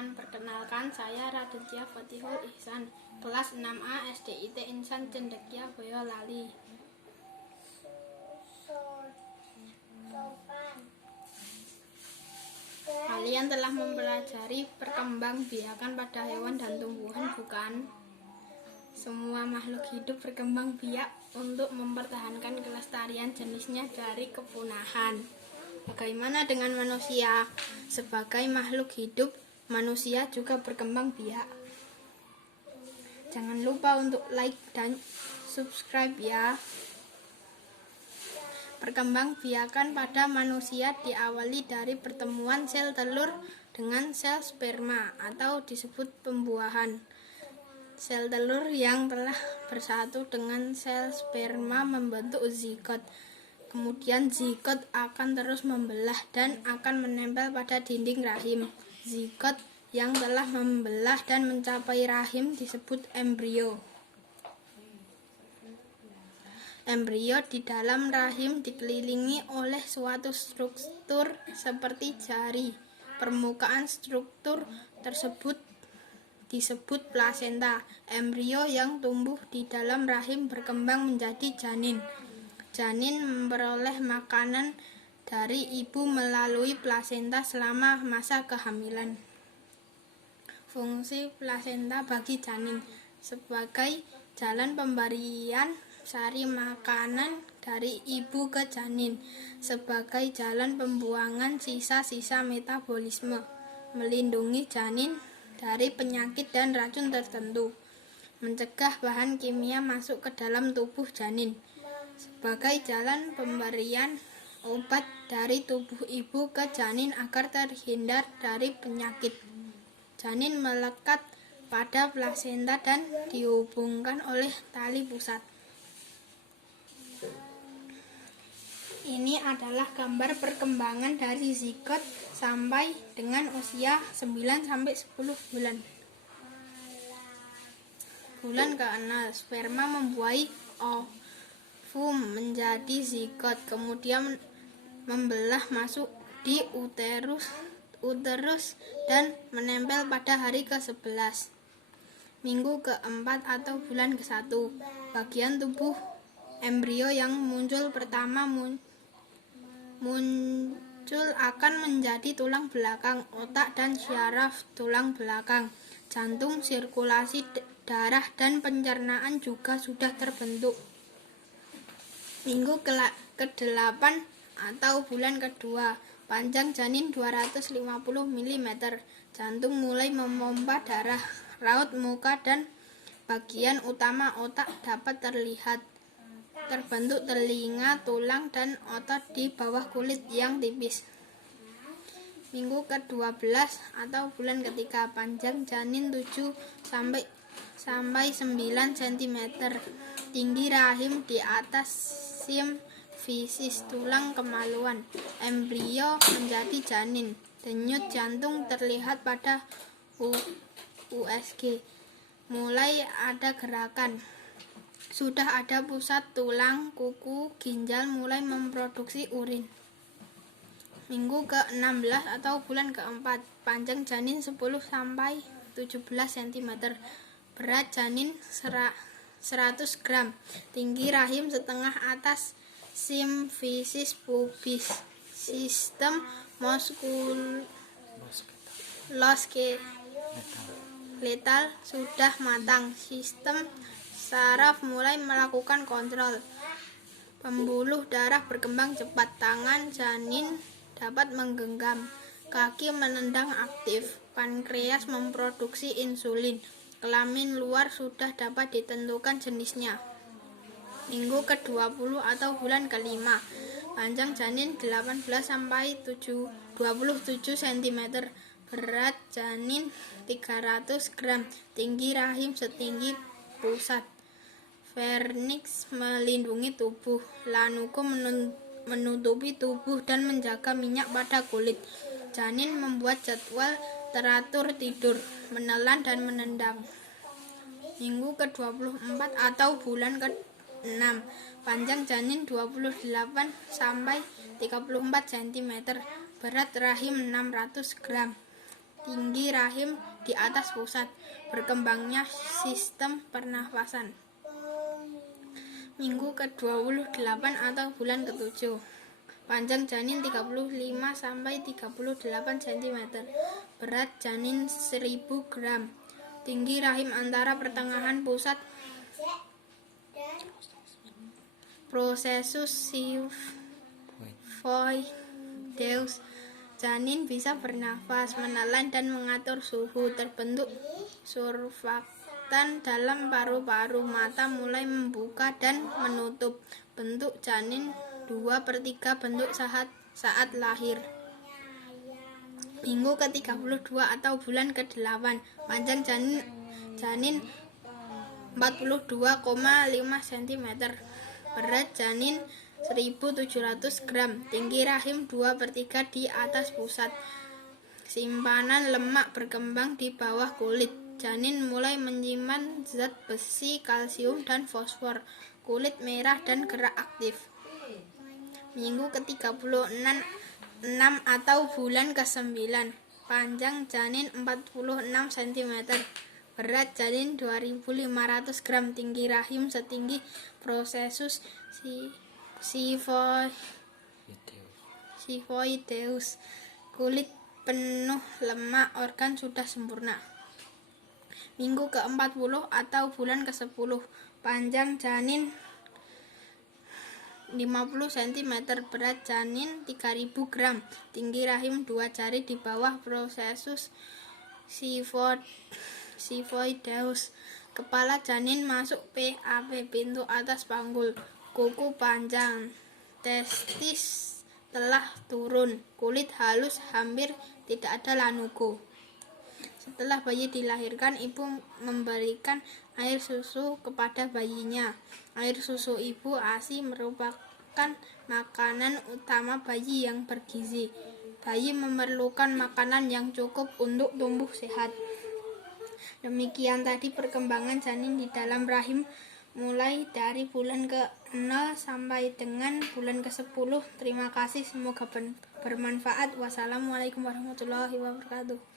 Perkenalkan, saya Raditya Fatihul Ihsan, kelas 6A SDIT Insan Cendekia Boyolali. Kalian telah mempelajari perkembangbiakan pada hewan dan tumbuhan, bukan? Semua makhluk hidup berkembang biak untuk mempertahankan kelestarian jenisnya dari kepunahan. Bagaimana dengan manusia? Sebagai makhluk hidup, manusia juga berkembang biak. Jangan lupa untuk like dan subscribe ya. Perkembangbiakan pada manusia diawali dari pertemuan sel telur dengan sel sperma atau disebut pembuahan. Sel telur yang telah bersatu dengan sel sperma membentuk zigot. Kemudian zigot akan terus membelah dan akan menempel pada dinding rahim. Zigot yang telah membelah dan mencapai rahim disebut embrio. Embrio di dalam rahim dikelilingi oleh suatu struktur seperti jari. Permukaan struktur tersebut disebut plasenta. Embrio yang tumbuh di dalam rahim berkembang menjadi janin. Janin memperoleh makanan dari ibu melalui plasenta selama masa kehamilan. Fungsi plasenta bagi janin sebagai jalan pemberian sari makanan dari ibu ke janin, sebagai jalan pembuangan sisa-sisa metabolisme, melindungi janin dari penyakit dan racun tertentu, mencegah bahan kimia masuk ke dalam tubuh janin, sebagai jalan pemberian obat dari tubuh ibu ke janin agar terhindar dari penyakit. Janin melekat pada plasenta dan dihubungkan oleh tali pusat. Ini adalah gambar perkembangan dari zigot sampai dengan usia 9-10 bulan. Bulan ke-6, sperma membuahi ovum menjadi zigot, kemudian membelah masuk di uterus dan menempel pada hari ke-11. Minggu ke-4 atau bulan ke-1, bagian tubuh embrio yang muncul pertama muncul akan menjadi tulang belakang, otak dan syaraf tulang belakang. Jantung, sirkulasi darah dan pencernaan juga sudah terbentuk. Minggu ke-8 atau bulan kedua, panjang janin 250 mm. Jantung mulai memompa darah, raut muka dan bagian utama otak dapat terlihat. Terbentuk telinga, tulang, dan otot di bawah kulit yang tipis. Minggu ke-12 atau bulan ketiga, panjang janin 7-9 cm. Tinggi rahim di atas simfisis, tulang kemaluan. Embrio menjadi janin. Denyut jantung terlihat pada USG. Mulai ada gerakan. Sudah ada pusat tulang, kuku, ginjal mulai memproduksi urin. Minggu ke-16 atau bulan ke-4, panjang janin 10-17 cm. Berat janin 100 gram. Tinggi rahim setengah atas simfisis pubis. Sistem muskuloskeletal sudah matang. Sistem saraf mulai melakukan kontrol. Pembuluh darah berkembang cepat. Tangan janin dapat menggenggam. Kaki menendang aktif. Pankreas memproduksi insulin. Kelamin luar sudah dapat ditentukan jenisnya. Minggu ke-20 atau bulan ke-5, panjang janin 18-27 cm. Berat janin 300 gram. Tinggi rahim setinggi pusat. Vernix melindungi tubuh. Lanugo menutupi tubuh dan menjaga minyak pada kulit. Janin membuat jadwal teratur tidur, menelan dan menendang. Minggu ke-24 atau bulan ke-6, panjang janin 28-34 cm. Berat rahim 600 gram. tinggi rahim di atas pusat, berkembangnya sistem pernafasan. Minggu ke-28 atau bulan ke-7. Panjang janin 35-38 cm. Berat janin 1000 gram. Tinggi rahim antara pertengahan pusat. Prosesus Siphoideus. Janin bisa bernafas, menelan dan mengatur suhu. Terbentuk surfaktan dalam paru-paru. Mata mulai membuka dan menutup. Bentuk janin 2/3 bentuk saat lahir. Minggu ke-32 atau bulan ke-8. Panjang janin 42,5 cm. Berat janin 1700 gram. Tinggi rahim 2/3 di atas pusat. Simpanan lemak berkembang di bawah kulit. Janin mulai menyimpan zat besi, kalsium, dan fosfor. Kulit merah dan gerak aktif. Minggu ke-36 atau bulan ke-9. Panjang janin 46 cm. Berat janin 2500 gram. Tinggi rahim setinggi prosesus Siphoideus. Kulit penuh lemak, organ sudah sempurna. Minggu ke-40 atau bulan ke-10. Panjang janin 50 cm. Berat janin 3000 gram. Tinggi rahim 2 jari di bawah prosesus Siphoideus. Kepala janin masuk PAP, pintu atas panggul. Kuku panjang. Testis telah turun. Kulit halus, hampir tidak ada lanugo. Setelah bayi dilahirkan, ibu memberikan air susu kepada bayinya. Air susu ibu ASI merupakan makanan utama bayi yang bergizi. Bayi memerlukan makanan yang cukup untuk tumbuh sehat. Demikian tadi perkembangan janin di dalam rahim mulai dari bulan ke-0 sampai dengan bulan ke-10. Terima kasih, semoga bermanfaat. Wassalamualaikum warahmatullahi wabarakatuh.